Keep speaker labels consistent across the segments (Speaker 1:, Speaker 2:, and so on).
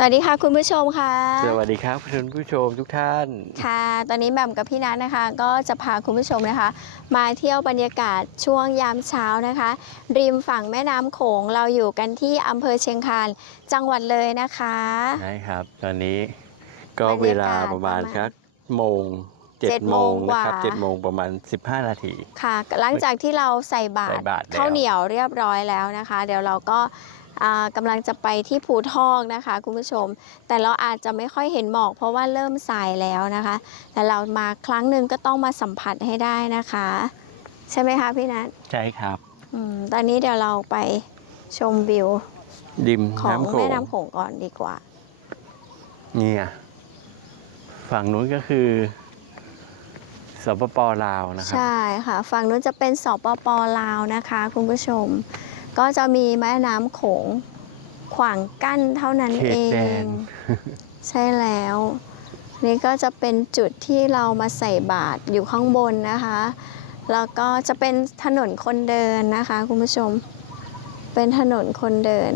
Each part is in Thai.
Speaker 1: สวัสดีค่ะคุณผู้ชมค่ะ
Speaker 2: สวัสดีครับคุณผู้ชมทุกท่าน
Speaker 1: ค่ะ ตอนนี้แหม่มกับพี่นัทนะคะ ก็จะพาคุณผู้ชมนะคะ มาเที่ยวบรรยากาศช่วงยามเช้านะคะ ริมฝั่งแม่น้ำโขงเราอยู่กันที่อำเภอเชียงคานจังหวัดเลยนะคะ
Speaker 2: ใช่ครับ ตอนนี้ก็
Speaker 1: บรรยากาศ
Speaker 2: เวลาประมาณ
Speaker 1: ประมาณ
Speaker 2: สักโมงเจ็
Speaker 1: เจ็
Speaker 2: ด
Speaker 1: ด
Speaker 2: โม
Speaker 1: โม
Speaker 2: ง
Speaker 1: ง
Speaker 2: นะครับ
Speaker 1: กว่า
Speaker 2: เจ็ดโมงประมาณ15นาที
Speaker 1: ค่ะ หลังจากที่เราใส่บาต
Speaker 2: ใส่
Speaker 1: ร
Speaker 2: บาตรแล้ว
Speaker 1: ข้าวเหนียวเรียบร้อยแล้วนะคะ เดี๋ยวเราก็อ่า กำลังจะไปที่ภูทอกนะคะคุณผู้ชม แต่เราอาจจะไม่ค่อยเห็นหมอก เพราะว่าเริ่มสายแล้วนะคะ แต่เรามาครั้งหนึ่งก็ต้องมาสัมผัสให้ได้นะคะ ใช่ไหมคะพี่นัท
Speaker 2: ใช่ครับ
Speaker 1: อืมตอนนี้เดี๋ยวเราไปชมวิว
Speaker 2: ริม
Speaker 1: ของ
Speaker 2: น้ำโข
Speaker 1: แม่
Speaker 2: ง
Speaker 1: น้ำโขงก่อนดีกว่า
Speaker 2: เนี่ยฝั่งนู้นก็คือสปปลาวนะครับ
Speaker 1: ใช่ค่ะ ฝั่งนู้นจะเป็นสปปลาวนะคะ คุณผู้ชม ก็จะมีแม่น้ำโขงขวางกั้นเท่านั้น
Speaker 2: เขต
Speaker 1: เอ
Speaker 2: แด
Speaker 1: ง
Speaker 2: น
Speaker 1: ใช่แล้ว นี่ก็จะเป็นจุดที่เรามาใส่บาตรอยู่ข้างบนนะคะ แล้วก็จะเป็นถนนคนเดินนะคะ คุณผู้ชม เป็นถนนคนเดิน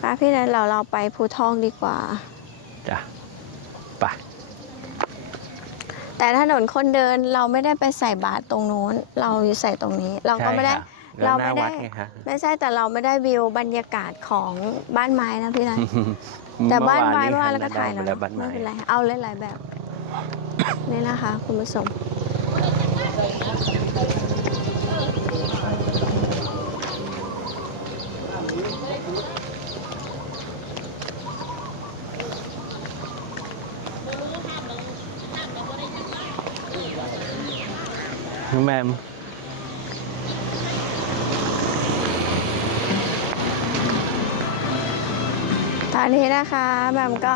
Speaker 1: ป้าพี่นันเราเราไปภูทองดีกว่า
Speaker 2: จ้ะไป
Speaker 1: แต่ถนนคนเดินเราไม่ได้ไปใส่บาตรตรงนู้น เราอยู่ใส่ตรงนี้ เราก็
Speaker 2: ใช่
Speaker 1: ไม่ได้
Speaker 2: ค่ะแล้วหน้า
Speaker 1: เราไม่ได้
Speaker 2: วัดไงคะ
Speaker 1: ไม่ใช่แต่เราไม่ได้วิวบรรยากาศของบ้านไม้นะพี่นันแต่บ้านไม้เมื่อวานเราก็ถ่าย
Speaker 2: แล้
Speaker 1: แล้ว
Speaker 2: วบ้าน
Speaker 1: ไม่
Speaker 2: ไม้
Speaker 1: เป็นไรเอาหลายๆแบบนี่นะคะ คุณผู้ชม
Speaker 2: น้องแม
Speaker 1: อนนี้นะคะแบมก็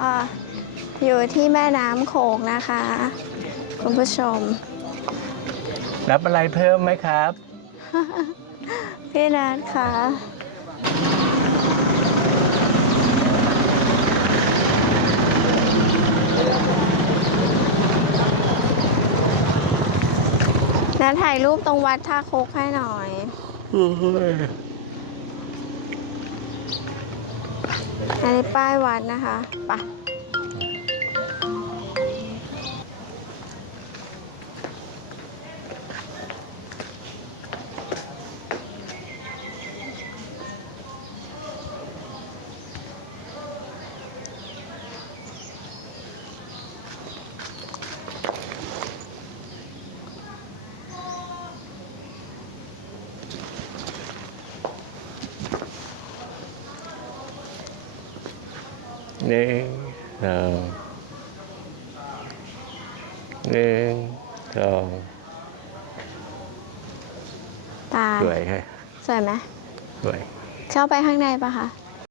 Speaker 1: อยู่ที่แม่น้ำโขงนะคะ คุณผู้ชม
Speaker 2: รับอะไรเพิ่มไหมครับ
Speaker 1: พี่นัทคะนัดถ่ายรูปตรงวัดท่าโคกให้หน่อย อันนี้ป้ายวัดนะคะไปะ
Speaker 2: หนึ่งสองหนึ่งสอง
Speaker 1: ตา
Speaker 2: สวยค่ะ
Speaker 1: สวยไหม
Speaker 2: สวย
Speaker 1: เข้าไปข้างในปะคะ